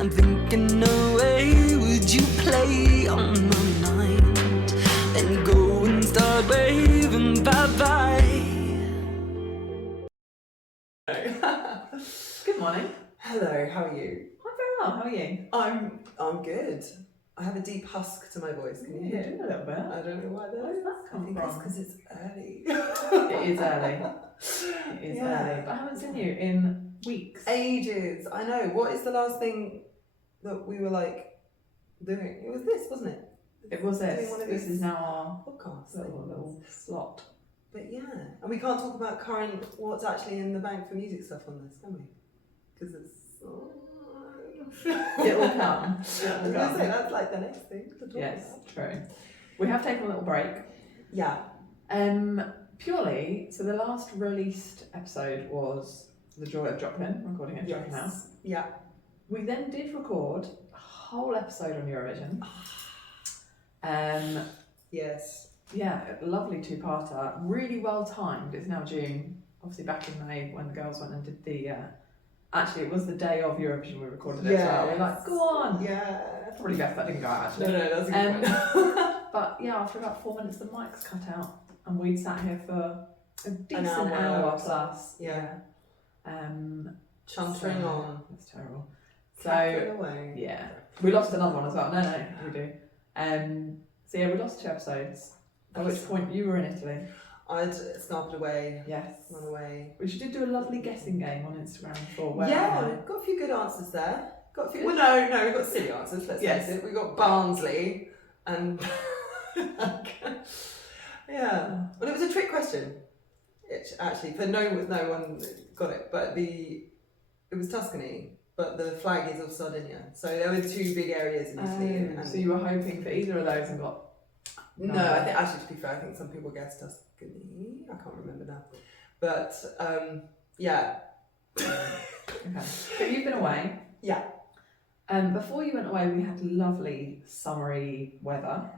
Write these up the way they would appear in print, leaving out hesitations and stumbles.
And I'm thinking, no way would you play on my mind and go and start waving bye-bye. Good morning. Hello, how are you? I'm very well. How are you? I'm good. I have a deep husk to my voice. Can you hear? You do a little bit. I don't know why that Where's is. that come I think from? it's because it's early. It is early. It is early. But I haven't seen you in weeks. Ages. I know. What is the last thing that we were like doing? It was this, wasn't it? It was this. Doing one of This these is now podcast our things. little slot. But yeah, and we can't talk about current what's actually in the bank for music stuff on this, can we? Because it's. It will come. I was going to say that's like the next thing to talk Yes, about. true. We have taken a little break. Yeah. Purely, so the last released episode was The Joy of Joplin, recording at Joplin House. Yeah. We then did record a whole episode on Eurovision. Yes. Yeah, a lovely two-parter, really well timed. It's now June, obviously back in May when the girls went and did the. Actually, it was the day of Eurovision we recorded it as well. We were like, go on. Yeah. Probably best that didn't go out actually. No, that's a good point. But yeah, after about 4 minutes, the mics cut out, and we'd sat here for a decent hour hour plus. Yeah. Chuntering So, on. That's terrible. Cackling So away. yeah, we lost another one as well. No, we do. So yeah, we lost 2 episodes. At which point you were in Italy. I'd snarled away, Yes. run away. Which did do a lovely guessing game on Instagram for where Yeah, am I? we've got a few good answers there. Got a few. Good. Well, no, we've got silly answers. Let's Yes. face it. We got Barnsley and yeah. Well, it was a trick question. It actually, for no one got it. But it was Tuscany, but the flag is of Sardinia. So there were 2 big areas in Italy. And So you were hoping for either of those and got. no, I think actually, to be fair, I think some people guessed Tuscany. I can't remember now. But yeah. Okay. But you've been away. Yeah. Before you went away, we had lovely summery weather.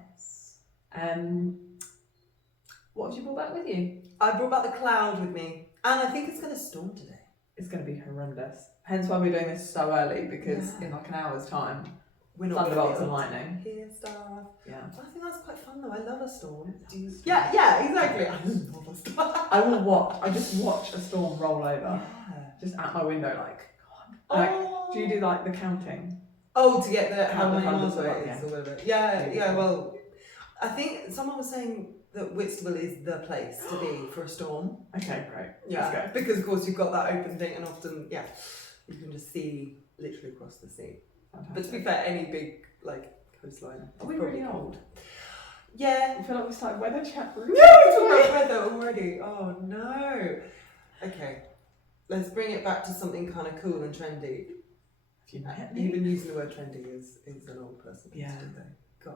What have you brought back with you? I brought back the cloud with me, and I think it's going to storm today. It's going to be horrendous. Hence why we're doing this so early, because Yeah. in like an hour's time, We're not thunderbolts gonna and be able to lightning. hear stuff. Yeah. I think that's quite fun though. I love a storm. storm. Yeah, exactly. I love a storm. I will watch. I just watch a storm roll over, Yeah. just at my window, like. Like, Oh. do you do like the counting? Oh, to get how Count the many miles thunders away up, it is yeah. or whatever. Yeah, Yeah. yeah. Well, I think someone was saying that Whitstable is the place to be for a storm. Okay, great. Yeah, Let's go. because of course you've got that open thing, and often you can just see literally across the sea. Fantastic. But to be fair, any big like coastline. Are we probably really cold. old? Yeah. I feel like we started weather chat. No, we're talking about weather already. Oh no. Okay, let's bring it back to something kind of cool and trendy. Have you met me? Even using the word trendy is an old person. Yeah. God.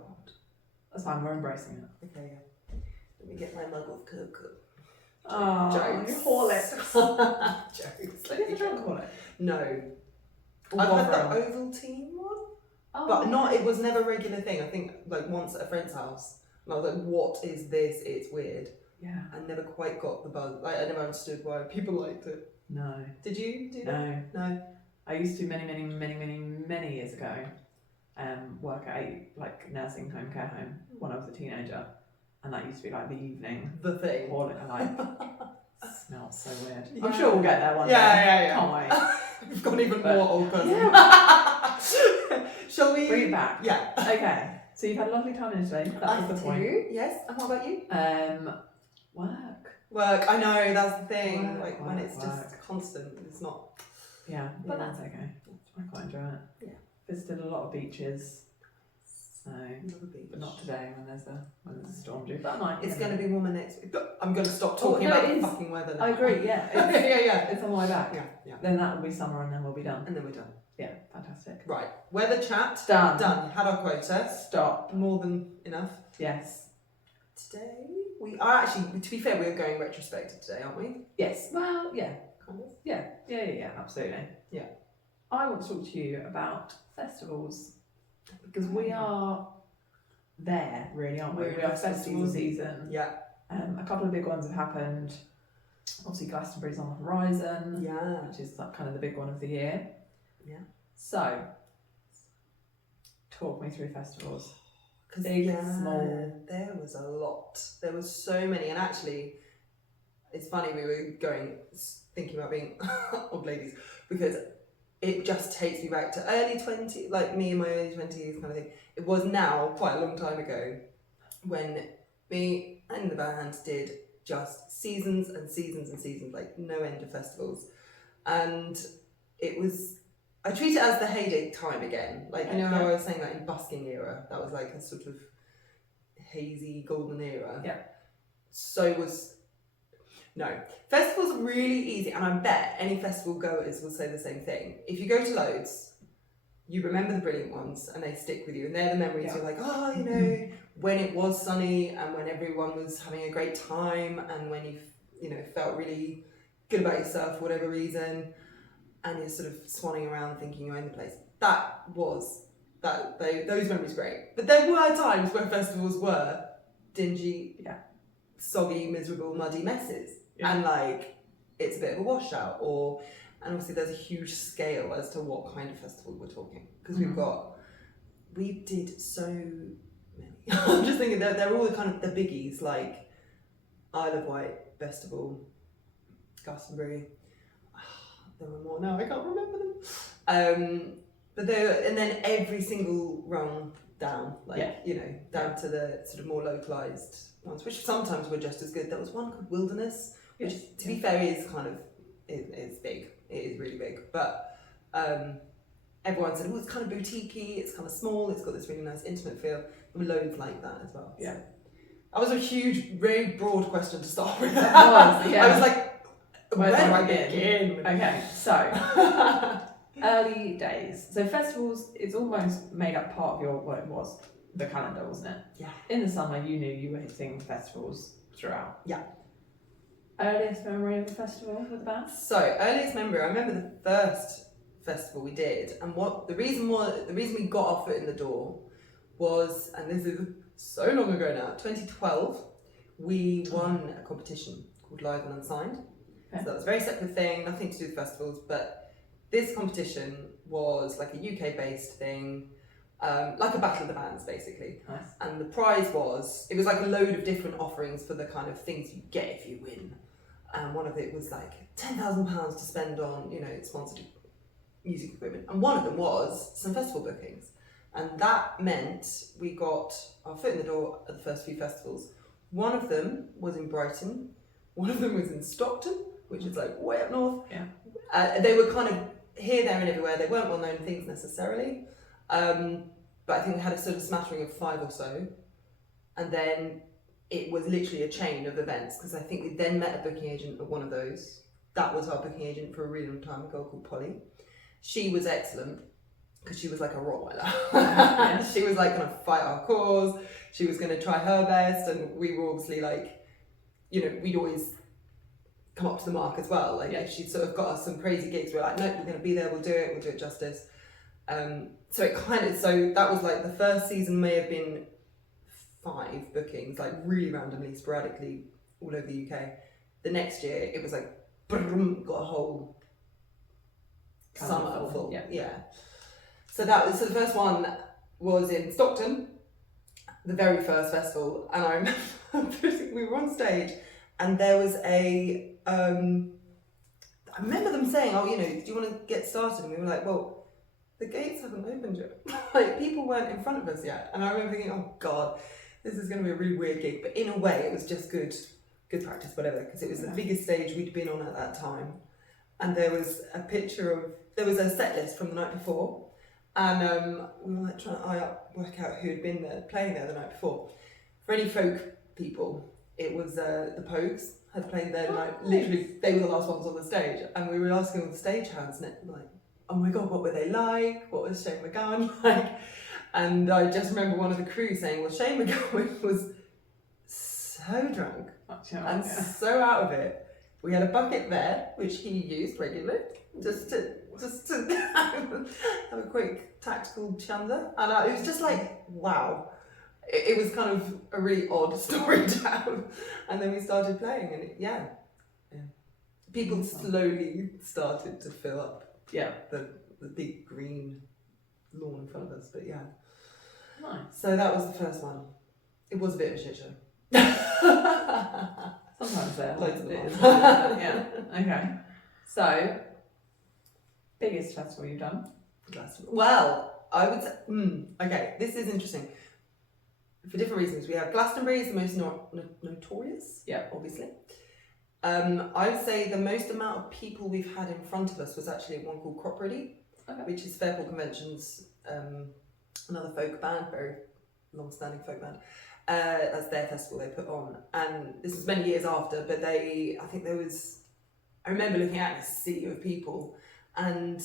That's fine. We're embracing it. Okay. Yeah. Let me get my mug of cocoa. Oh, Jokes. you Horlicks. Jokes. Have you ever drunk Horlicks? No. Or I've had the Bovril? Ovaltine one, Oh, but not. It was never a regular thing. I think like once at a friend's house, and I was like, "What is this? It's weird." Yeah. I never quite got the buzz. Like, I never understood why people liked it. No. Did you do that? No. No. I used to many years ago, work at a like nursing home, care home when I was a teenager, and that used to be like the evening. The thing. Horlick, like smells so weird. Yeah. I'm sure we'll get there one day. Yeah. Can't wait. We've got even But- more old person. Yeah. Shall we? Bring it back. Yeah. Okay. So you've had a lovely time in Italy. That was the point. do. Yes. And what about you? Work. Work. I know that's the thing. Work, like when work, it's just constant, it's not. Yeah, but Yeah. that's okay. I quite enjoy it. Yeah. Visited a lot of beaches. So, Another beach. but not today when there's a storm due. But I might. It's going to be warmer next week. I'm going to stop Oh, talking no, about it the is. fucking weather now. I agree. Yeah. yeah. It's on the way back. Yeah. Then that will be summer, and then we'll be done. And then we're done. Yeah, fantastic. Right. Weather chat. Done. Done. Had our quota. Stop. More than enough. Yes. Today we are actually. To be fair, we are going retrospective today, aren't we? Yes. Well, yeah. Kind of. Yeah. Absolutely. Yeah. I want to talk to you about festivals because we are there, really, aren't we? We're We are festival festival season. Yeah. A couple of big ones have happened. Obviously, Glastonbury's on the horizon, Yeah. which is like kind of the big one of the year. Yeah. So, talk me through festivals. Because Big, small. there was a lot. There was so many, and actually, it's funny we were thinking about being old ladies because it just takes me back to early 20, like me in my early 20s kind of thing. It was now quite a long time ago when me and the band did just seasons and seasons and seasons, like no end of festivals, and it was. I treat it as the heyday time again. Like, you know how I was saying that in busking era, that was like a sort of hazy golden era. Yeah. Festivals are really easy, and I bet any festival goers will say the same thing. If you go to loads, you remember the brilliant ones and they stick with you, and they're the memories you're like, oh, you know, when it was sunny and when everyone was having a great time and when you know, felt really good about yourself for whatever reason. And you're sort of swanning around thinking you own the place. Those memories are great. But there were times where festivals were dingy, soggy, miserable, muddy messes. Yeah. And like, it's a bit of a washout. And obviously there's a huge scale as to what kind of festival we're talking. Because we did so many. I'm just thinking they're all kind of the biggies, like Isle of Wight Festival, Glastonbury. There were more now, I can't remember them. But and then every single rung down, down to the sort of more localised ones, which sometimes were just as good. There was one called Wilderness, which to be fair is kind of, it's big, it is really big. But everyone said, it's kind of boutiquey, it's kind of small, it's got this really nice intimate feel. There were loads like that as well. Yeah. So that was a huge, very broad question to start with. I was like, where do I begin? Okay, so early days. So festivals, it's almost made up part of the calendar, wasn't it? Yeah. In the summer, you knew you were hitting festivals throughout. Yeah. Earliest memory of a festival with the band? So earliest memory, I remember the first festival we did, and the reason we got our foot in the door was, and this is so long ago now, 2012, we won a competition called Live and Unsigned. So that was a very separate thing, nothing to do with festivals, but this competition was like a UK-based thing, like a battle of the bands, basically. Nice. And the prize it was like a load of different offerings for the kind of things you get if you win. And one of it was like £10,000 to spend on, sponsored music equipment. And one of them was some festival bookings. And that meant we got our foot in the door at the first few festivals. One of them was in Brighton, one of them was in Stockton, which is like way up north. Yeah. They were kind of here, there and everywhere. They weren't well-known things necessarily. But I think we had a sort of smattering of 5 or so. And then it was literally a chain of events, because I think we then met a booking agent at one of those. That was our booking agent for a really long time, a girl called Polly. She was excellent, because she was like a Rottweiler. Yeah. She was like going to fight our cause. She was going to try her best. And we were obviously like, we'd always come up to the mark as well. Like if she'd sort of got us some crazy gigs, we're like, nope, we're going to be there, we'll do it justice. So that was like the first season may have been 5 bookings, like really randomly, sporadically, all over the UK. The next year, it was like, boom, got a whole summer full. Yeah. So the first one was in Stockton, the very first festival, and I remember we were on stage, and there was I remember them saying, oh, do you want to get started? And we were like, well, the gates haven't opened yet. Like, people weren't in front of us yet. And I remember thinking, oh God, this is going to be a really weird gig. But in a way, it was just good practice, whatever, because it was the biggest stage we'd been on at that time. And there was a set list from the night before. And we were like trying to work out who had been there, playing there the night before. For any folk people, it was the Pogues had played there the night. Literally, they were the last ones on the stage. And we were asking all the stagehands, like, oh my God, what were they like? What was Shane McGowan like? And I just remember one of the crew saying, well, Shane McGowan was so drunk and so out of it. We had a bucket there, which he used regularly, just to have a quick tactical chunder. And it was just like, wow. It was kind of a really odd story to have. And then we started playing, and people slowly started to fill up the big green lawn in front of us, but yeah. Nice. So that was the first one. It was a bit of a shit show. Sometimes they're Loads of it is, them. yeah. Okay. So, biggest festival you've done? Glastonbury. Well, I would say, okay, this is interesting. For different reasons. We have Glastonbury is the most notorious, yeah, obviously. I would say the most amount of people we've had in front of us was actually one called Crop Ready, which is Fairport Convention's another folk band, very long-standing folk band. That's their festival they put on, and this was many years after. But I remember looking at this sea of people, and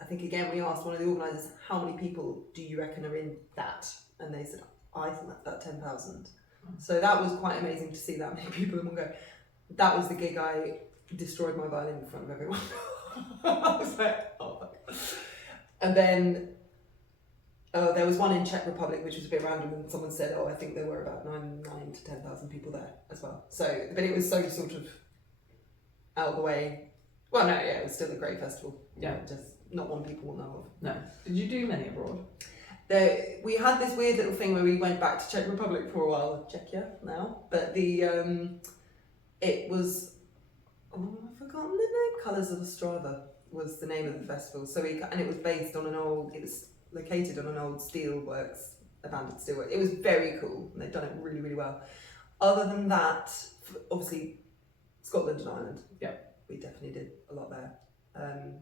I think again we asked one of the organisers, how many people do you reckon are in that? And they said, I think that's about 10,000. So that was quite amazing to see that many people in one go. That was the gig I destroyed my violin in front of everyone. I was like, oh fuck. And then there was one in Czech Republic, which was a bit random, and someone said, I think there were about 9 to 10,000 people there as well. So, but it was so sort of out of the way. Well, no, yeah, it was still a great festival. Yeah. Just not one people will know of. No. Did you do many abroad? We had this weird little thing where we went back to Czech Republic for a while, Czechia now, but it was, I've forgotten the name, Colours of Ostrava was the name of the festival. So and it was based on it was located on an old steelworks, abandoned steelworks. It was very cool, and they'd done it really, really well. Other than that, obviously, Scotland and Ireland. Yeah. We definitely did a lot there,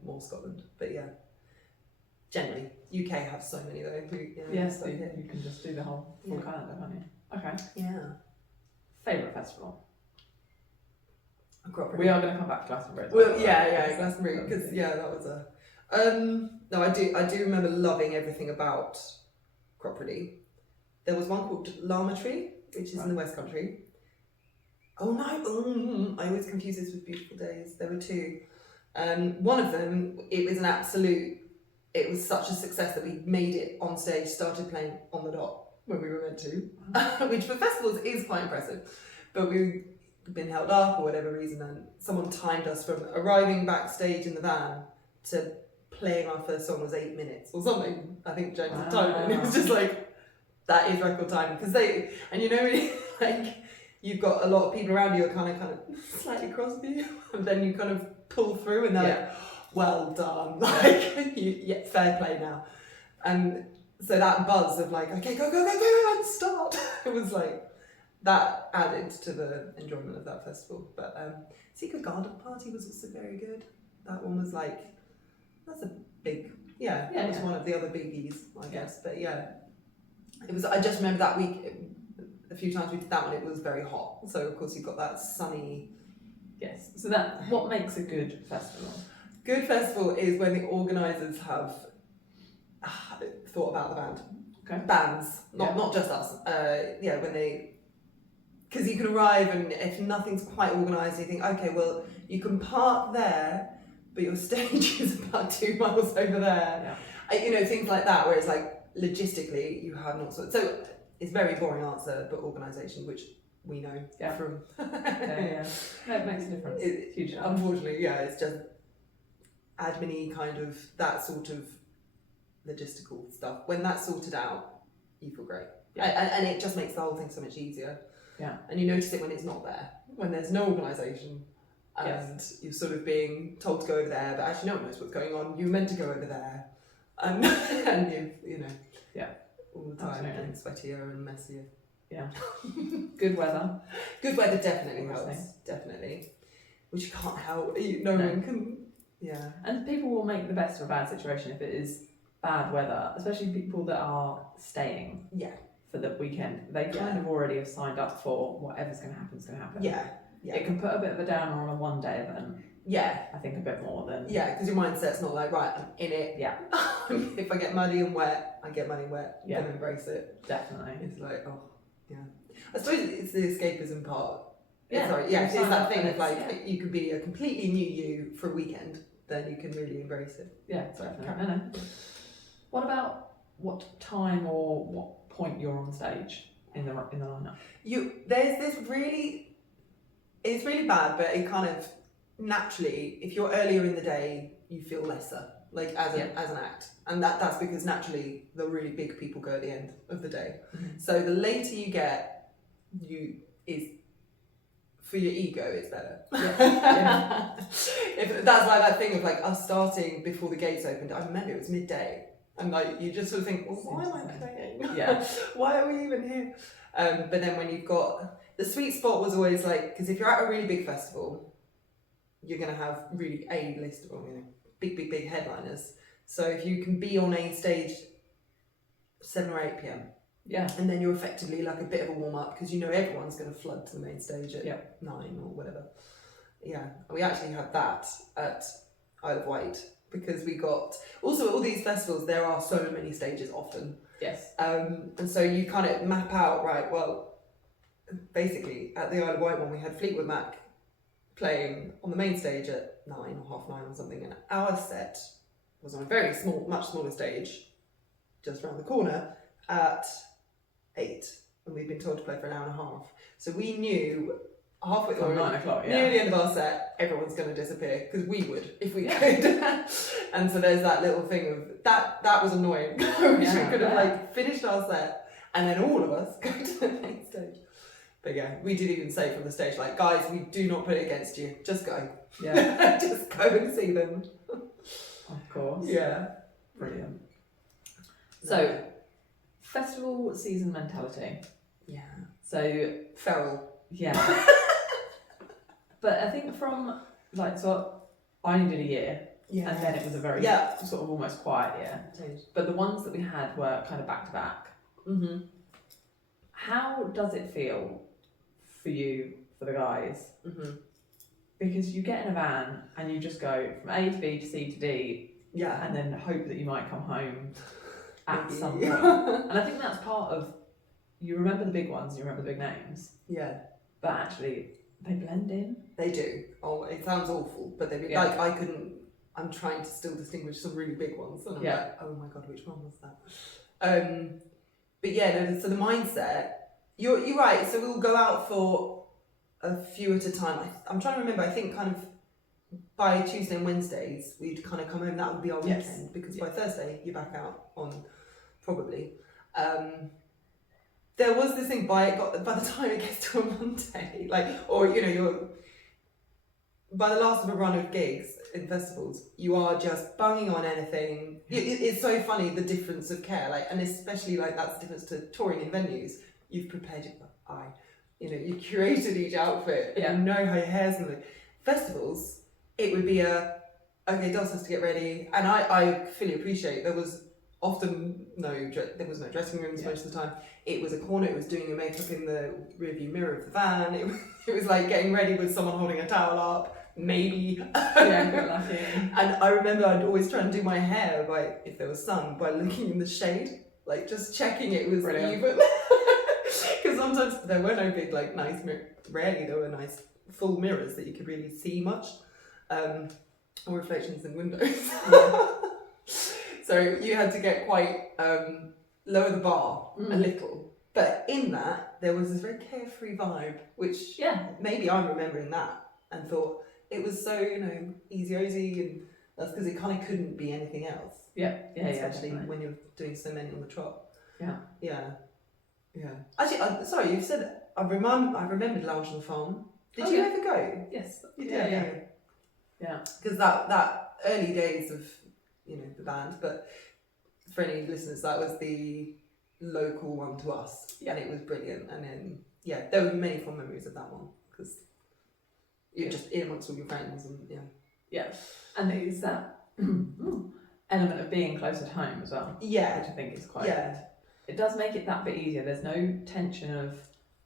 more Scotland, but yeah. Generally, UK have so many though. Yes, you can just do the whole full calendar, can't you? Okay. Yeah. Favourite festival? Crop Ready. We are going to come back to Glastonbury. Well, yeah, Glastonbury, because that was a. No, I do remember loving everything about Crop Ready. There was one called Llama Tree, which is in the West Country. Oh no, I always confuse this with Beautiful Days. There were two. One of them, it was an absolute. It was such a success that we made it on stage, started playing on the dot when we were meant to, which for festivals is quite impressive. But we've been held up or whatever reason, and someone timed us from arriving backstage in the van to playing our first song was 8 minutes or something. I think James had timed it, and it was just like, that is record time. Because really, like, you've got a lot of people around you who are kind of slightly cross with you, and then you kind of pull through and they're like, well done, like, fair play now. And so that buzz of like, okay, go, and start. It was like, that added to the enjoyment of that festival. But Secret Garden Party was also very good. That one was like, that's a big, that was one of the other biggies, I guess. But yeah, it was. I just remember that week, a few times we did that one, it was very hot. So of course you've got that sunny. Yes. So what makes a good festival? Good festival is when the organisers have thought about the band. Okay. Bands, not just us. When they, because you can arrive and if nothing's quite organised, you think, okay, well, you can park there, but your stage is about 2 miles over there. Yeah. Things like that, where it's like logistically you have not. So it's a very boring answer, but organisation, which we know from. That makes a difference. Huge. Unfortunately, it's just admin-y kind of that sort of logistical stuff. When that's sorted out, you feel great. And it just makes the whole thing so much easier. Yeah. And you notice it when it's not there, when there's no organisation and you're sort of being told to go over there, but actually no one knows what's going on. You're meant to go over there, and all the time getting sweatier and messier. Yeah. Good weather. Good weather definitely helps. Definitely, which you can't help. No one can. Yeah. And people will make the best of a bad situation if it is bad weather, especially people that are staying. Yeah. For the weekend, they kind of already have signed up for whatever's going to happen is going to happen. Yeah. It can put a bit of a downer on a one-day event. Yeah. I think a bit more than. Yeah, because your mindset's not like, right, I'm in it. Yeah. If I get muddy and wet, I get muddy and wet. I'm gonna embrace it. Definitely. It's like, I suppose it's the escapism part. Yeah. It's that thing of like, you can be a completely new you for a weekend, then you can really embrace it. Yeah, definitely. No. What about what time or what point you're on stage in the lineup? There's this really. It's really bad, but it kind of naturally, if you're earlier in the day, you feel lesser like as an act, and that's because naturally the really big people go at the end of the day. So the later you get, for your ego, it's better. If that's like that thing of like us starting before the gates opened. I remember it was midday, and like you just sort of think, well, why am I playing? Yeah. Why are we even here? But then when you've got the sweet spot was always like, because if you're at a really big festival, you're going to have really A-list or big headliners. So if you can be on a stage 7 or 8 p.m. Yeah. And then you're effectively like a bit of a warm up because you know everyone's going to flood to the main stage at 9 or whatever. Yeah, we actually had that at Isle of Wight because we got also at all these festivals there are so many stages often. Yes. And so you kind of map out, right? Well, basically at the Isle of Wight one we had Fleetwood Mac playing on the main stage at 9 or half 9 or something, and our set was on a very small, much smaller stage just around the corner at 8, and we'd been told to play for an hour and a half. So we knew halfway From 9 o'clock, near the end of our set, everyone's going to disappear because we would if we could. And so there's that little thing of that was annoying. We could have like finished our set and then all of us go to the main stage. But yeah, we did even say from the stage, like, guys, we do not put it against you. Just go. Yeah. Just go and see them. Of course. Yeah. Brilliant. So, festival season mentality. Yeah. So, feral. Yeah. But I think from, like, so I only did a year. Yeah. And then it was a very sort of almost quiet year. But the ones that we had were kind of back to back. Mm-hmm. How does it feel for you, for the guys? Mm-hmm. Because you get in a van and you just go from A to B to C to D, Yeah. and then hope that you might come home at Maybe. some point. And I think that's part of, you remember the big ones, you remember the big names, Yeah. but actually they blend in. They do. Oh, it sounds awful, but they like I'm trying to still distinguish some really big ones, and I'm like, oh my god, which one was that? But yeah, no, so the mindset, you're right. So we'll go out for a few at a time. I'm trying to remember. I think kind of by Tuesday and Wednesdays we'd kind of come home. That would be our weekend because by Thursday you're back out on probably. There was this thing by the time it gets to a Monday, like, or you're by the last of a run of gigs in festivals, you are just bunging on anything. It's so funny the difference of care, like, and especially like that's the difference to touring in venues. You've prepared your eye, you curated each outfit, and you know how your hair's gonna look. Festivals, it would be okay, Dulce has to get ready, and I fully appreciate there was often there was no dressing rooms most of the time. It was a corner. It was doing your makeup in the rearview mirror of the van. It was like getting ready with someone holding a towel up. Maybe. Lucky. And I remember I'd always try and do my hair if there was sun, by looking in the shade, like just checking it was even. Because sometimes there were no big, like, nice rarely there were nice full mirrors that you could really see much, or reflections in windows. So you had to get quite lower the bar a little, but in that there was this very carefree vibe, which maybe I'm remembering that and thought it was so easy, and that's because it kind of couldn't be anything else. Especially when you're doing so many on the trot. Yeah. Actually, sorry, you've said I remembered Lounge on the Farm. Did you ever go? Yes. You did. Yeah. Because that early days of the band, but for any listeners, that was the local one to us, and it was brilliant. And then there were many fond memories of that one because you're just in amongst all your friends, and and it's that element of being close at home as well, which I think is quite good. It does make it that bit easier. There's no tension of,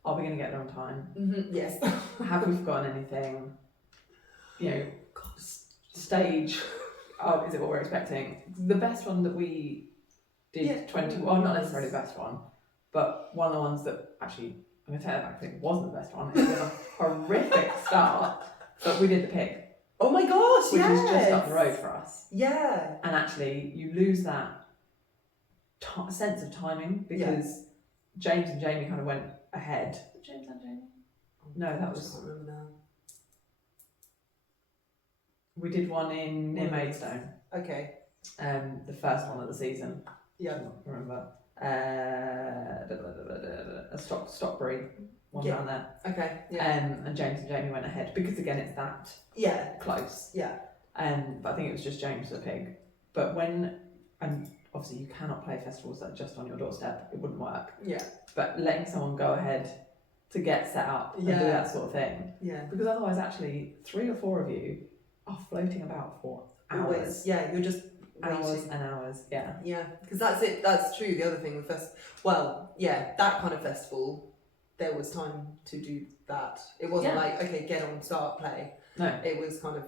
are we going to get there on time? Yes. Have we forgotten anything? Stage. Is it what we're expecting? The best one that we did, 20. Well, not necessarily the best one, but one of the ones that actually, I'm going to take that back, I think it wasn't the best one. It was a horrific start, but we did the Pig. Oh my gosh, which is just up the road for us. Yeah. And actually, you lose that sense of timing because James and Jamie kind of went ahead. James and Jamie? No, that was. I can't remember now. We did one near Maidstone. Okay. the first one of the season. Yeah. I remember. A Stockbury one down there. Okay. Yeah. And James and Jamie went ahead because again it's that close. Yeah. But I think it was just James the pig. But and obviously you cannot play festivals that are just on your doorstep. It wouldn't work. Yeah. But letting someone go ahead to get set up and do that sort of thing. Yeah. Because otherwise, actually, 3 or 4 of you are floating about for hours. Always. Yeah. You're just hours waiting. and hours. Yeah. Yeah. Because that's it. That's true. The other thing with that kind of festival, there was time to do that. It wasn't like, okay, get on, start, play. No. It was kind of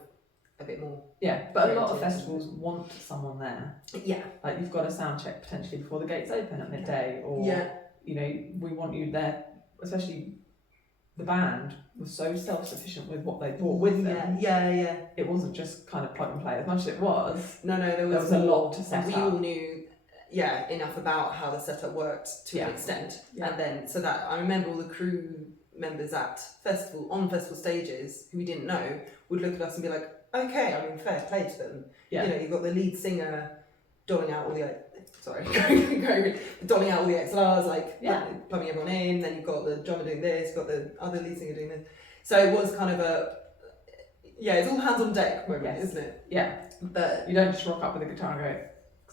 a bit more. Yeah, but a lot of festivals want someone there. Yeah. Like you've got a sound check potentially before the gates open at midday, or you know, we want you there. Especially the band was so self-sufficient with what they brought with them. Yeah. It wasn't just kind of plug and play. As much as it was, No, there was a lot to set up. We all knew, enough about how the setup worked to an extent, and then so that I remember all the crew members on festival stages who we didn't know would look at us and be like, okay, I mean, fair play to them. Yeah. You know, you've got the lead singer donning out all the donning out all the XLRs, plumbing everyone in. Then you've got the drummer doing this, you've got the other lead singer doing this. So it was kind of it's all hands on deck moment, isn't it? Yeah. But you don't just rock up with a guitar and go,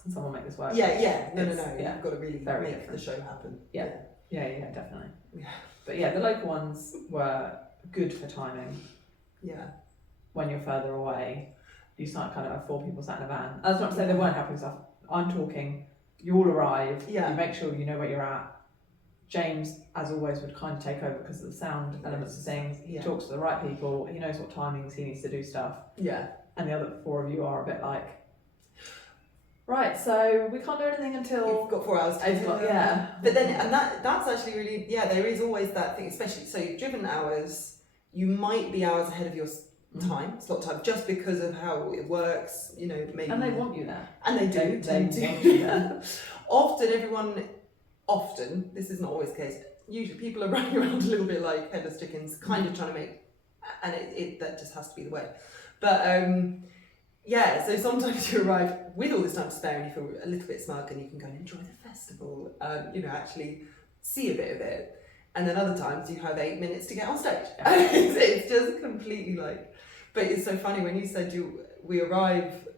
can someone make this work? No. No. Yeah. You've got to really Very make different. the show happen. Yeah, definitely. Yeah. But the local ones were good for timing. Yeah. When you're further away, you start kind of have 4 people sat in a van. That's not to say they weren't happy with stuff. I'm talking, you all arrive, you make sure you know where you're at. James, as always, would kind of take over because of the sound elements of things. He talks to the right people, he knows what timings he needs to do stuff. Yeah. And the other 4 of you are a bit like, right, so we can't do anything until... You've got 4 hours to do it. But then, and that's actually really, there is always that thing, especially, so you've driven hours, you might be hours ahead of your time, slot time, just because of how it works, you know, maybe. And they want you there. And they do. They want you there. Often, this is not always the case, usually people are running around a little bit like headless chickens, kind of trying to make, and that just has to be the way. But, so sometimes you arrive with all this time to spare and you feel a little bit smug and you can go and enjoy the festival, actually see a bit of it. And then other times you have 8 minutes to get on stage. It's just completely but it's so funny when you said we arrive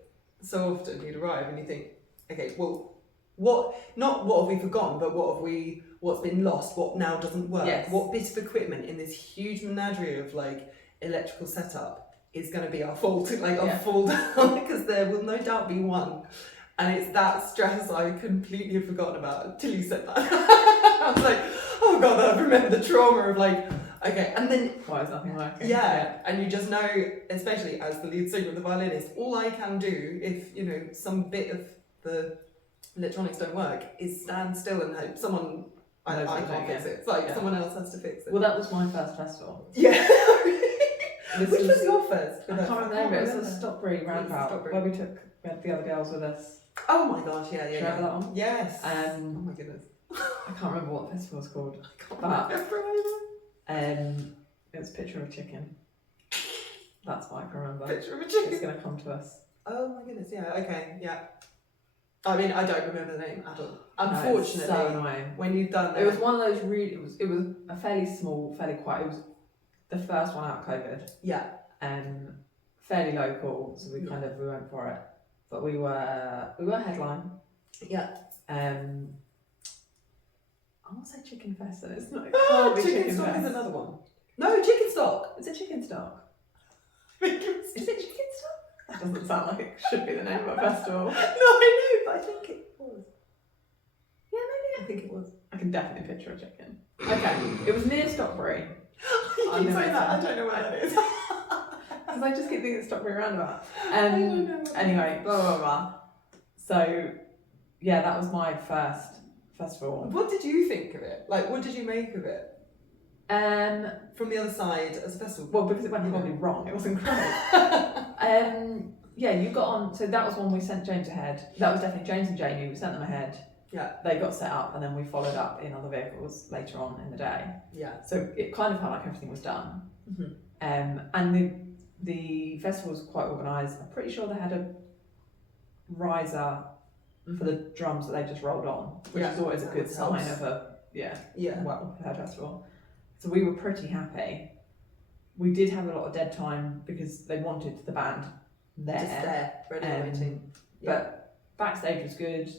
so often, you'd arrive and you think, okay, well, what have we forgotten, but what's been lost, what now doesn't work, what bit of equipment in this huge menagerie of electrical setup is going to be our fault, our fall down, because there will no doubt be one. And it's that stress I completely have forgotten about until you said that. I was like, oh God, I remember the trauma of okay, and then... Why is nothing working? Yeah, and you just know, especially as the lead singer and the violinist, all I can do if, some bit of the electronics don't work is stand still and hope someone... I can't fix it. It's someone else has to fix it. Well, that was my first festival. Yeah. Which was your first? I can't remember. It was a Stockbury roundabout where we had the other girls with us. Oh my gosh, yeah. Remember that one? Yes. Oh my goodness. I can't remember what the festival was called. I can't remember. It was a picture of a chicken. That's what I can remember. Picture of a chicken. It's going to come to us. Oh my goodness, yeah, okay, yeah. I mean, I don't remember the name at all. Unfortunately, so annoying. When you've done that. It was one of those it was a fairly small, fairly quiet. It was the first one out of COVID. Yeah. Fairly local, so we went for it. But we were headline. Yeah. I want to say Chicken Fest, and it's not. It can't be Chicken Stock Fest. is another one. No, Chicken Stock. Is it Chicken Stock? Is it Chicken Stock? That doesn't sound like it should be the name of a festival. No, I know, but I think it was. Yeah, maybe. I think it was. I can definitely picture a chicken. Okay, it was near Stockbury. You keep saying that, I don't know where that is. Because I just keep thinking it's Stockbury roundabout. Anyway, blah blah blah. So, yeah, that was my first festival. What did you think of it? What did you make of it? From the other side as a festival? Well, because it went probably wrong. It wasn't great. You got on. So that was when we sent James ahead. That was definitely James and Jamie. We sent them ahead. Yeah. They got set up, and then we followed up in other vehicles later on in the day. Yeah. So it kind of felt like everything was done. Mm-hmm. And the festival was quite organised. I'm pretty sure they had riser for the drums that they just rolled on, which is always a good sign of a well prepared festival. So we were pretty happy. We did have a lot of dead time because they wanted the band there, just there, ready and waiting. But backstage was good.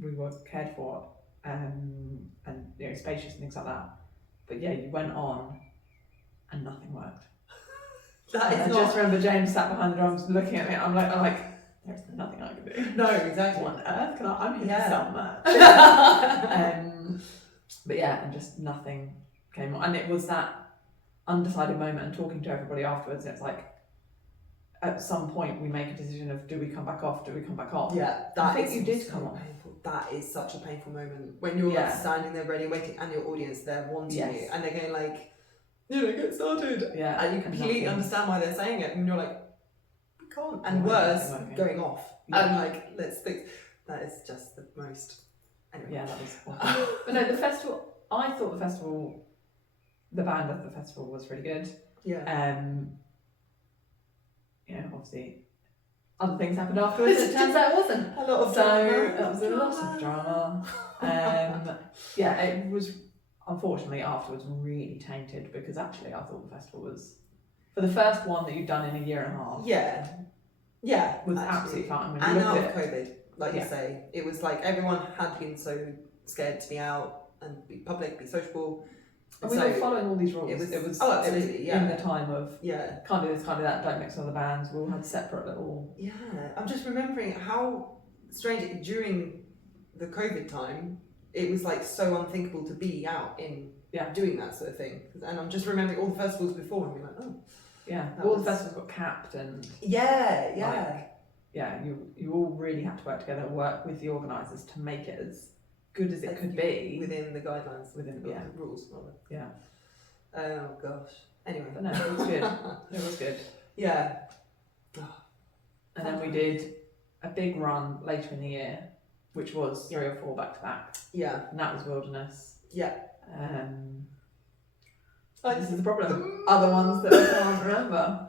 We were cared for, and spacious and things like that. But yeah, you went on, and nothing worked. I just remember James sat behind the drums looking at me. I'm like, there's nothing I can do. No, exactly. What on earth? I'm here to sell merch. But yeah, and just nothing came on. And it was that undecided moment, and talking to everybody afterwards, it's like, at some point we make a decision of, do we come back off, do we come back on? Yeah, I think you did come on. Painful. That is such a painful moment when you're standing there ready waiting, and your audience there wanting you, and they're going like, get started. Yeah, and you completely understand why they're saying it, and you're like, we can't. And worse, going off. And like, let's fix. That is just the most. Anyway. Yeah, that was awful. But no, the festival. I thought the band of the festival was really good. Yeah. Obviously, other things happened afterwards. It turns out it wasn't. A lot of drama. That was a lot of drama. It was unfortunately afterwards really tainted, because actually I thought the festival was, for the first one that you've done in a year and a half. Yeah. Was absolutely fine. When and out of COVID, like you say, it was like everyone had been so scared to be out and be public, be sociable. And we were following all these rules. It was absolutely, in the time of can't do this, can't do that, don't mix with other bands. We all had separate little. Yeah, I'm just remembering how strange during the COVID time it was like so unthinkable to be out in doing that sort of thing. And I'm just remembering all the festivals before and being like, the festivals got capped and you all really had to work together, work with the organisers to make it as good as it could be within the guidelines, within the rules. Oh gosh. Anyway, but no, it was good. It was good. Yeah. And then we did a big run later in the year, which was 3 or 4 back to back. Yeah. And that was Wilderness. Yeah. This is the problem. Other ones that I can't remember.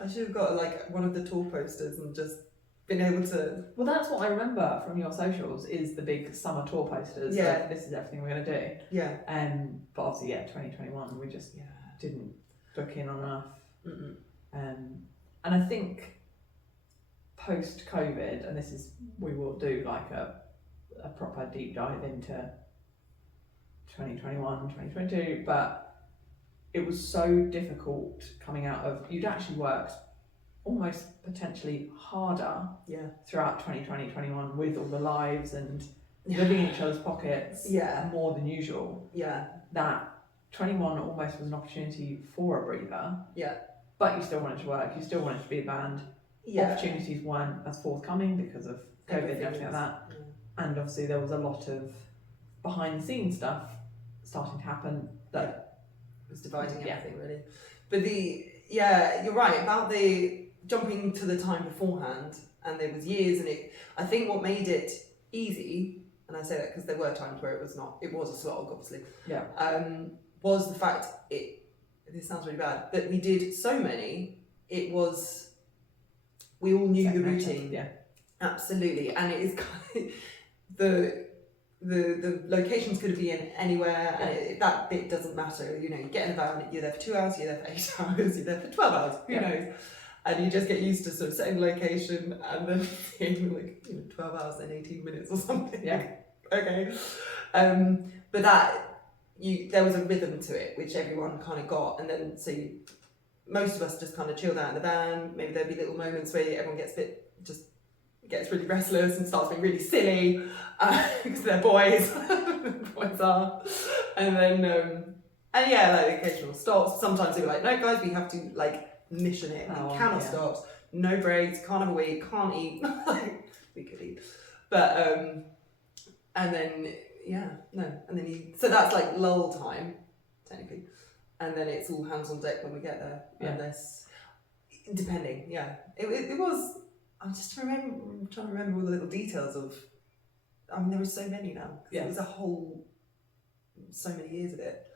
I should have got like one of the tour posters and just been able to. Well, that's what I remember from your socials, is the big summer tour posters. Yeah. Like, this is everything we're going to do. Yeah. But obviously, 2021, we just didn't book in on enough. And I think post-COVID, and we will do like a proper deep dive into 2021, 2022, but it was so difficult coming out of, you'd actually worked almost potentially harder throughout 2020, 21 with all the lives and living in each other's pockets more than usual. Yeah. That 21 almost was an opportunity for a breather. Yeah. But you still wanted to work, you still wanted to be a band. Yeah. Opportunities weren't as forthcoming because of COVID and everything like that. Yeah. And obviously there was a lot of behind the scenes stuff starting to happen that was dividing everything really. But you're right about the jumping to the time beforehand, and there was years, and I think what made it easy, and I say that because there were times where it was a slog obviously, was the fact this sounds really bad, but we did so many, we all knew the routine. Yeah. Absolutely. And it is kind of, the locations could be in anywhere, and that bit doesn't matter. You get in the van, you're there for 2 hours, you're there for 8 hours, you're there for 12 hours, who knows? And you just get used to sort of setting the location and then being like 12 hours and 18 minutes or something. Yeah. Okay. But there was a rhythm to it, which everyone kind of got, and then most of us just kind of chilled out in the van. Maybe there'd be little moments where everyone gets really restless and starts being really silly because they're boys. Boys are. And then like occasional stops. Sometimes they were like, no guys, we have to like mission it. We cannot stop. No breaks, can't have a week, can't eat. We could eat. But and then so that's like lull time, technically. And then it's all hands on deck when we get there. Unless depending, It was. I'm trying to remember all the little details of. There were so many now. It was so many years of it.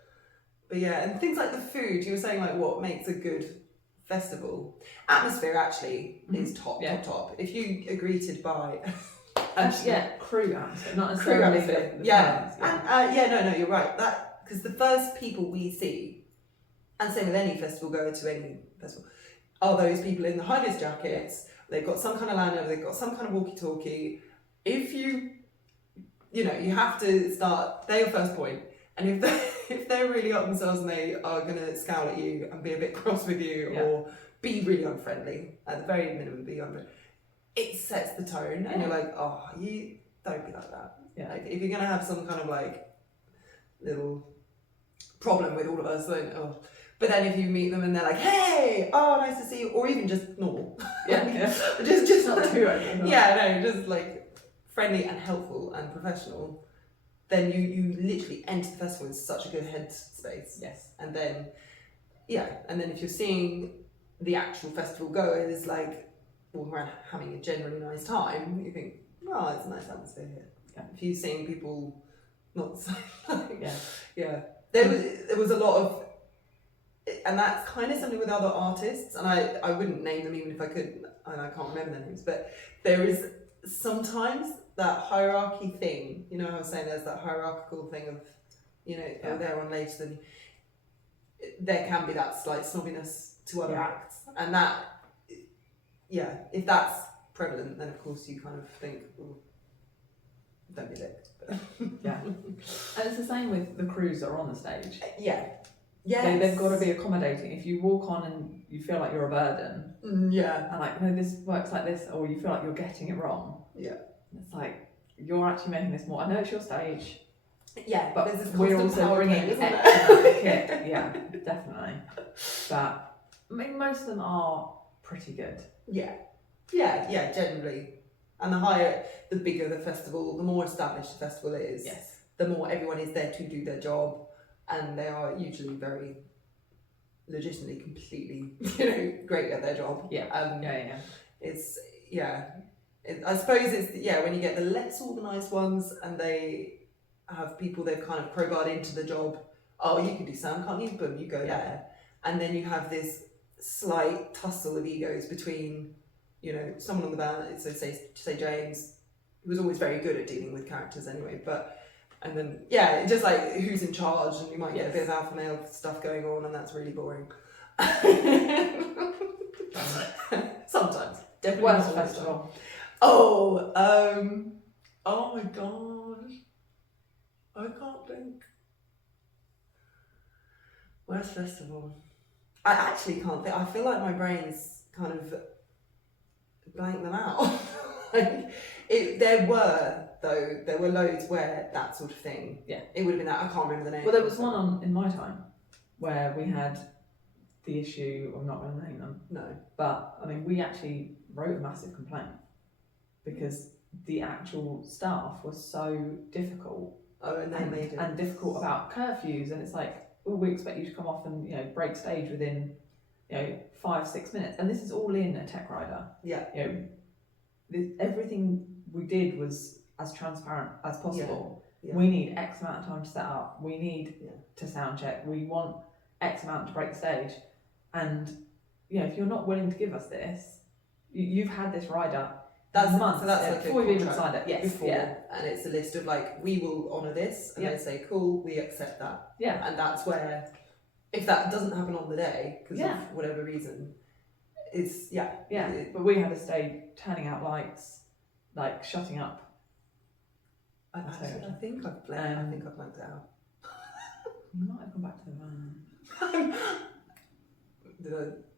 But and things like the food. You were saying like what makes a good festival. Atmosphere actually is top. If you agree to buy, crew atmosphere, not crew necessarily atmosphere. the And no, you're right. That because the first people we see, and same with any festival goer to any festival, are those people in the high-vis jackets. They've got some kind of lanyard, they've got some kind of walkie-talkie. If you have to start, they're your first point. And if they're really up themselves and they are going to scowl at you and be a bit cross with you or be really unfriendly, at the very minimum be unfriendly, it sets the tone and you're like, oh, you don't be like that. Yeah. Like, if you're going to have some kind of like little problem with all of us, then but then if you meet them and they're like, hey, oh, nice to see you, or even just normal. just not too open. Just like friendly and helpful and professional, then you literally enter the festival in such a good headspace. Yes. And then if you're seeing the actual festival goers like walking around having a generally nice time, you think, oh, it's a nice atmosphere here. Yeah. If you're seeing people not so Yeah. There was a lot of, and that's kind of something with other artists, and I wouldn't name them even if I could, and I can't remember their names, but there is sometimes that hierarchy thing, you know how I was saying there's that hierarchical thing of, they're on later than, there can be that slight snobbiness to other acts, and that, if that's prevalent, then of course you kind of think, oh, don't be a dick. Yeah. And it's the same with the crews that are on the stage. Yes. They've got to be accommodating. If you walk on and you feel like you're a burden, and like, no, this works like this, or you feel like you're getting it wrong, it's like, you're actually making this more, I know it's your stage, but we're also bringing X amount of kit. Yeah, definitely. But I mean, most of them are pretty good. Generally. And the bigger the festival, the more established the festival is, the more everyone is there to do their job, and they are usually very legitimately completely great at their job. It's I suppose it's when you get the less organised ones and they have people they've kind of crowbarred into the job. Oh, you can do sound, can't you? Boom, you go there. And then you have this slight tussle of egos between someone on the band, so say James, who was always very good at dealing with characters anyway, and then just like who's in charge, and you might get a bit of alpha male stuff going on, and that's really boring. Sometimes, definitely. Worst festival. Oh my gosh, I can't think. Worst festival. I actually can't think. I feel like my brain's kind of blank them out. There were loads where that sort of thing. It would have been that. I can't remember the name. Well, there was one in my time where we had the issue. I'm not going to name them. No. But I mean, we actually wrote a massive complaint because the actual staff was so difficult. Oh, and they made it. And difficult about curfews, and it's like, well, we expect you to come off and break stage within 5-6 minutes, and this is all in a tech rider. Everything we did was as transparent as possible. We need X amount of time to set up, we need to sound check, we want X amount to break the stage, and if you're not willing to give us this, you've had this rider months, so that's like before we've even signed it. And it's a list of like, we will honour this, and they say cool, we accept that, and that's where, if that doesn't happen on the day because of whatever reason, it's but we had a stage turning out lights, like shutting up. I think I've blanked it out. You might have gone back to the van.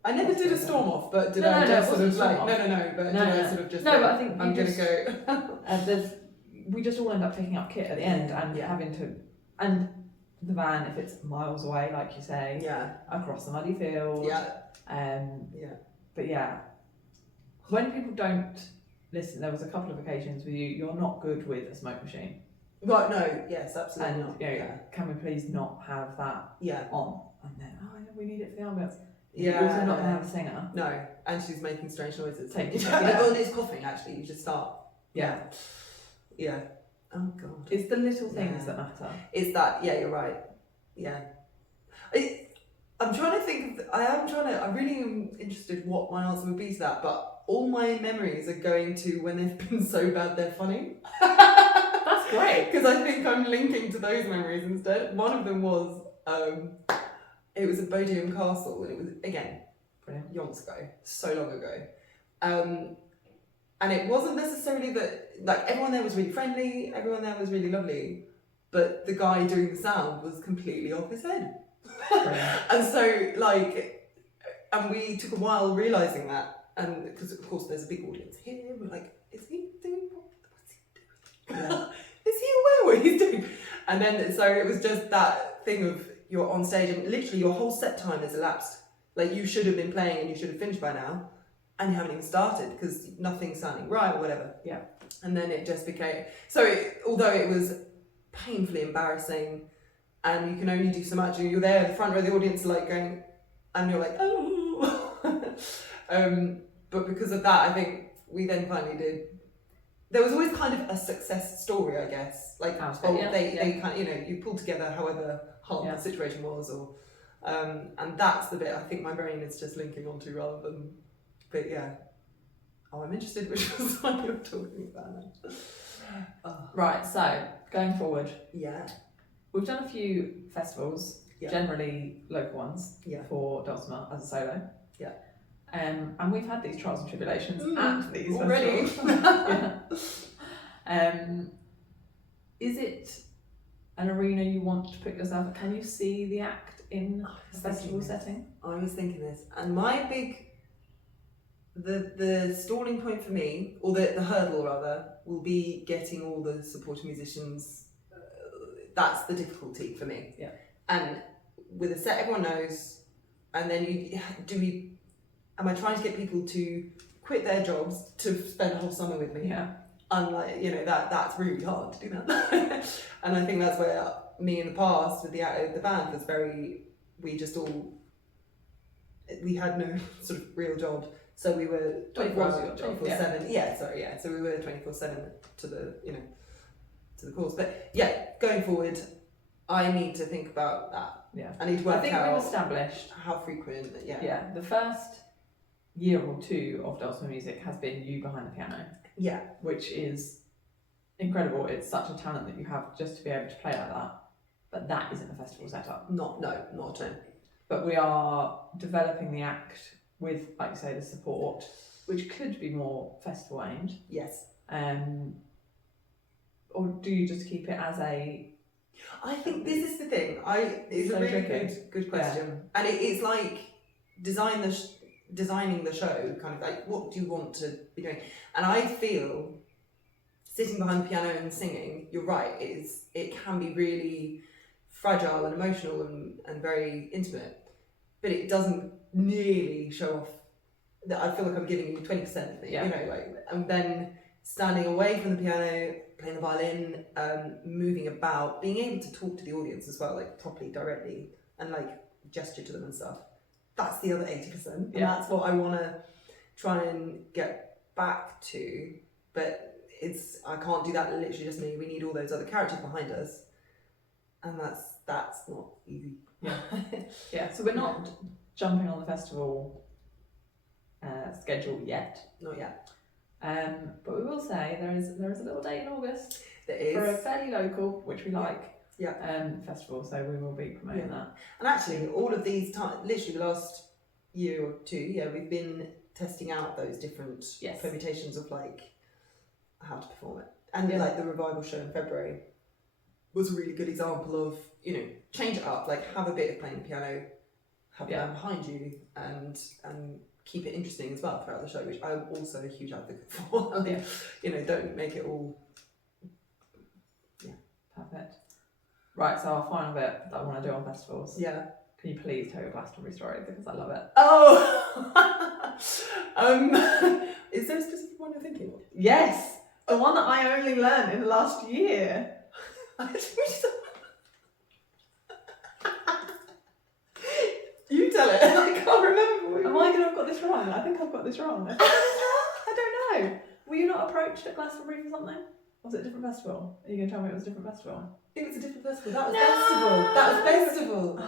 I never did a storm off, but did No, I no, just it sort of wasn't like storm off. but No, did I no. sort of just No, but I think I'm gonna go. We just all end up taking up kit at the end and having to, and the van, if it's miles away, like you say, across the muddy field, but when people don't listen, there was a couple of occasions where you're not good with a smoke machine. Right, no, yes, absolutely and, not. Can we please not have that on? And then, we need it for the ambulance. Yeah. You're also not going to have a singer. No, and she's making strange noises. Take Oh, and it's coughing actually, you just start. Yeah. Oh God. It's the little things that matter. It's that, you're right. Yeah. I'm trying to think of. I really am interested what my answer would be to that, but all my memories are going to when they've been so bad they're funny. That's great. Because I think I'm linking to those memories instead. One of them was, it was at Bodiam Castle, and it was, again, Brilliant. yonks ago, so long ago. And it wasn't necessarily that, like, everyone there was really friendly, everyone there was really lovely, but the guy doing the sound was completely off his head. And so, like, and we took a while realising that, and because of course there's a big audience here, we're like, is he doing what's he doing? Yeah. Is he aware what he's doing? And then, so it was just that thing of you're on stage and literally your whole set time has elapsed. Like, you should have been playing and you should have finished by now, and you haven't even started because nothing's sounding right or whatever. Yeah. And then it just became, although it was painfully embarrassing, and you can only do so much, and you're there in the front row of the audience, like going, and you're like, oh. But because of that, I think we then finally did. There was always kind of a success story, I guess. Like, they kind of, you know, you pulled together however hard the situation was, or, and that's the bit I think my brain is just linking onto rather than, but yeah. Oh, I'm interested which was one you're talking about now. Right, so going forward, Yeah. we've done a few festivals, Yeah. generally local ones, Yeah. for Dulcima as a solo. Yeah. And we've had these trials and tribulations at these already. festivals. Is it an arena you want to put yourself? Can you see the act in a festival setting? I was thinking this, and my big, the stalling point for me, or the hurdle rather, will be getting all the supporting musicians. That's the difficulty for me. Yeah. And with a set everyone knows, and then am I trying to get people to quit their jobs to spend a whole summer with me? Yeah. Unlike, you know, that's really hard to do that. And I think that's where me in the past with the band was we had no sort of real job, so we were 24/7. Yeah, so we were 24/7 to the cause. But yeah, going forward, I need to think about that. Yeah. I need to work I think out we've established how frequent. Yeah. Yeah. The first year or two of Dulcima music has been you behind the piano. Yeah. Which is incredible. It's such a talent that you have just to be able to play like that. But that isn't a festival setup. Not at all. But we are developing the act with, like you say, the support, which could be more festival aimed. Yes. Or do you just keep it as a? I think this is the thing. It's so a really tricky. good question, and it's like designing the show, kind of like, what do you want to be doing? And I feel sitting behind the piano and singing, you're right, it can be really fragile and emotional and very intimate, but it doesn't nearly show off that. I feel like I'm giving you 20% of me, you know, like, and then standing away from the piano, playing the violin, moving about, being able to talk to the audience as well, like properly, directly, and like gesture to them and stuff. That's the other 80%, and that's what I want to try and get back to, but I can't do that literally just me. We need all those other characters behind us, and that's not easy. Yeah. So we're not jumping on the festival schedule yet. Not yet. But we will say there is a little date in August There is. for a fairly local, which we like. Yeah. Festival, so we will be promoting that. And actually, all of these literally the last year or two, we've been testing out those different permutations of like how to perform it. And like the revival show in February was a really good example of, you know, change it up, like have a bit of playing the piano, have them behind you, and keep it interesting as well throughout the show, which I'm also a huge advocate for. You know, don't make it all. Perfect. Right, so our final bit that I want to do on festivals. Yeah. Can you please tell your Glastonbury story, because I love it. Oh! Is there a specific one you're thinking of? Yes! The one that I only learned in the last year. You tell it. I can't remember. Am I going to have got this wrong? I think I've got this wrong. I don't know. Were you not approached at Glastonbury for something? Was it a different festival? Are you going to tell me it was a different festival? It was a different festival. That was festival. That was festival.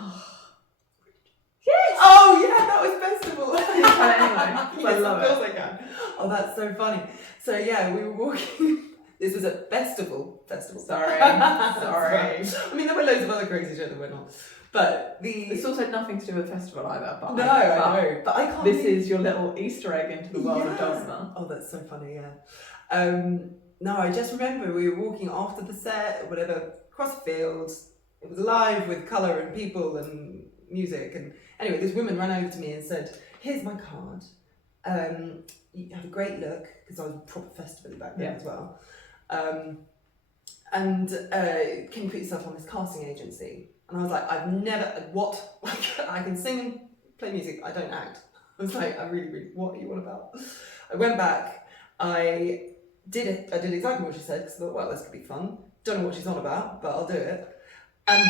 that was festival. Anyway, I love of course I can. Oh, that's so funny. So yeah, we were walking. This was a festival. Sorry. I mean, there were loads of other crazy shit that went on, but It's also nothing to do with the festival either. But I know. But I can't. This is your little Easter egg into the world of Dulcima. Oh, that's so funny. Yeah. No, I just remember we were walking after the set, or whatever, across the fields. It was alive with colour and people and music. And anyway, this woman ran over to me and said, "Here's my card. You have a great look," because I was proper festivally back then as well. And can you put yourself on this casting agency? And I was like, I've never, what? Like, I can sing and play music, I don't act. I was like, I really, what are you on about? I went back, I did exactly what she said, because I thought, well, this could be fun. Don't know what she's on about, but I'll do it. And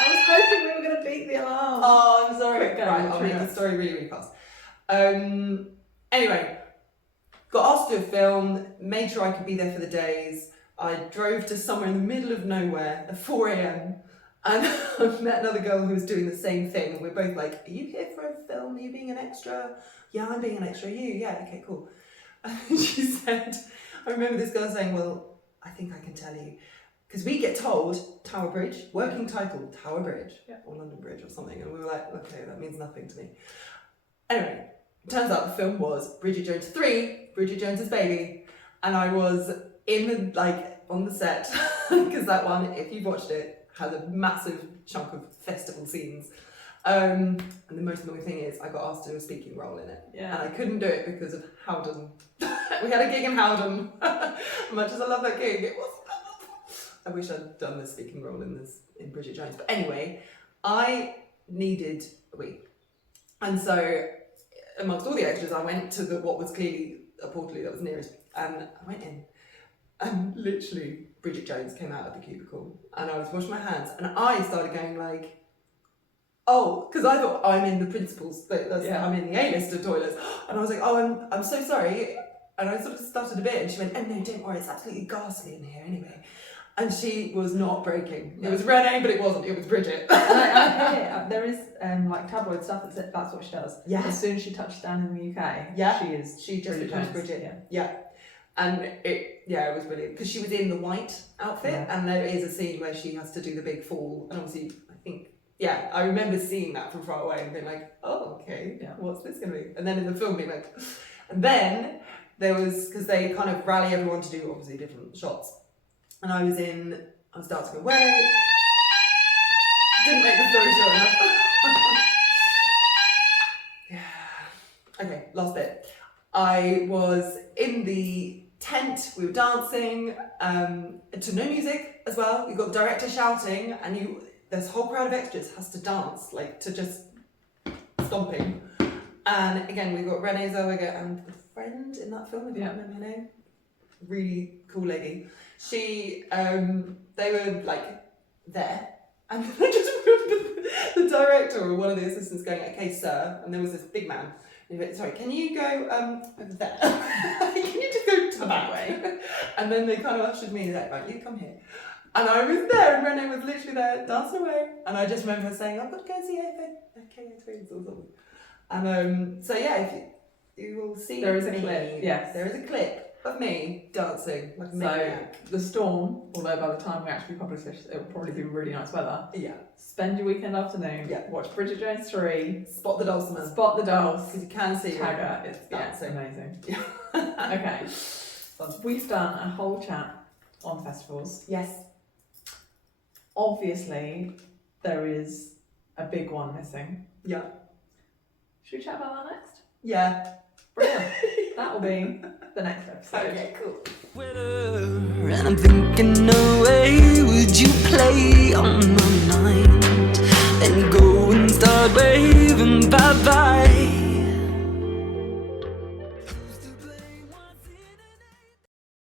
I was hoping we were going to beat the alarm. oh, I'm sorry. Quick, go, Right, I'll make the story really, really fast. Anyway, got asked to do a film, made sure I could be there for the days. I drove to somewhere in the middle of nowhere at 4 a.m. and I met another girl who was doing the same thing. And we're both like, are you here for a film? Are you being an extra? Yeah, I'm being an extra. You? Yeah, okay, cool. And she said, I remember this girl saying, well, I think I can tell you. Because we get told Tower Bridge, working title, Tower Bridge, or London Bridge or something. And we were like, okay, that means nothing to me. Anyway, it turns out the film was Bridget Jones 3, Bridget Jones's Baby. And I was on the set, because that one, if you've watched it, has a massive chunk of festival scenes. And the most annoying thing is I got asked to do a speaking role in it. Yeah. And I couldn't do it because of Howden. We had a gig in Howden. Much as I love that gig, it wasn't that much. I wish I'd done the speaking role in Bridget Jones. But anyway, I needed a wee. And so amongst all the extras, I went to what was clearly a portally that was nearest, and I went in. And literally, Bridget Jones came out of the cubicle, and I was washing my hands, and I started going like, "Oh," because I thought I'm in the principal's, I'm in the A-lister toilets, and I was like, "Oh, I'm so sorry," and I sort of stuttered a bit, and she went, "Oh no, don't worry, it's absolutely ghastly in here anyway," and she was not breaking. It was Renee, but it wasn't. It was Bridget. And I hear there is like tabloid stuff that's what she does. Yeah. As soon as she touches down in the UK, she just Bridget becomes Jones. Bridget. Yeah. And it was brilliant because she was in the white outfit, and there is a scene where she has to do the big fall, and obviously I think I remember seeing that from far away and being like, oh okay, what's this gonna be? And then in the film being like, and then there was, because they kind of rally everyone to do obviously different shots, and I was dancing away. Didn't make the story short enough. Okay, last bit. I was in the tent, we were dancing to no music as well. You've got the director shouting, and this whole crowd of extras has to dance, like to just stomping. And again, we've got Renee Zellweger and the friend in that film, if I remember her name. Really cool lady. She, they were like there, and I just remember the director or one of the assistants going, okay, sir, and there was this big man. Sorry, can you go over there? Can you just go to that way? And then they kind of ushered me and they're like, right, you come here. And I was there, and Renee was literally there dancing away. And I just remember her saying, I've got to go and see KO3 or something. And so if you will see. There is a clip. Yes. There is a clip of me dancing like a maniac. The storm, although by the time we actually publish this, it will probably be really nice weather. Yeah. Spend your weekend afternoon. Yeah. Watch Bridget Jones 3. Spot the Dulcima. Spot the Dulce. Because you can see Tag her. It's dancing. amazing. Yeah. Okay. We've done a whole chat on festivals. Yes. Obviously, there is a big one missing. Yeah. Should we chat about that next? Yeah. Brilliant. That will be the next episode. Okay, cool. And I'm thinking away, would you play on my mind and go and start waving bye bye?